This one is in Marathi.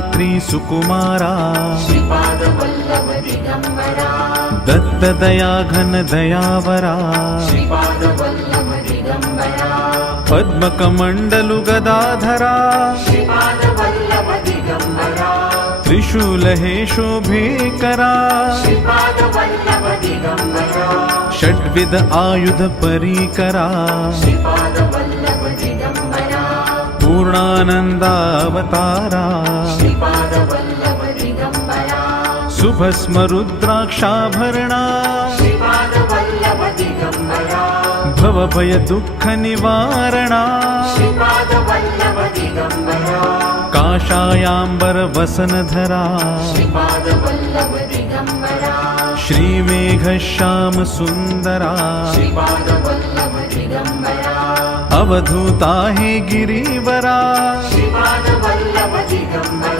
गात्री सुकुमारा श्रीपादवल्लभ दिगंबरा दत्तदया घन दयावरा श्रीपादवल्लभ दिगंबरा पद्मकमण्डलु गदाधरा श्रीपादवल्लभ दिगंबरा त्रिशूलहे शोभेकरा श्रीपादवल्लभ दिगंबरा षड्विध आयुध परीकरा श्रीपादवल्लभ दिगंबरा पूर्णानन्दावतारा श्रीपादवल्लभ दिगंबरा सुभस्म रुद्राक्षाभरणा श्रीपादवल्लभ दिगंबरा भवभय दुःख निवारणा श्रीपादवल्लभ दिगंबरा काषायाम्बर वसनधरा श्रीपादवल्लभ दिगंबरा श्रीमेघश्याम सुन्दरा श्रीपादवल्लभ दिगंबरा अवधूता हे गिरिवरा श्रीपादवल्लभ दिगंबरा।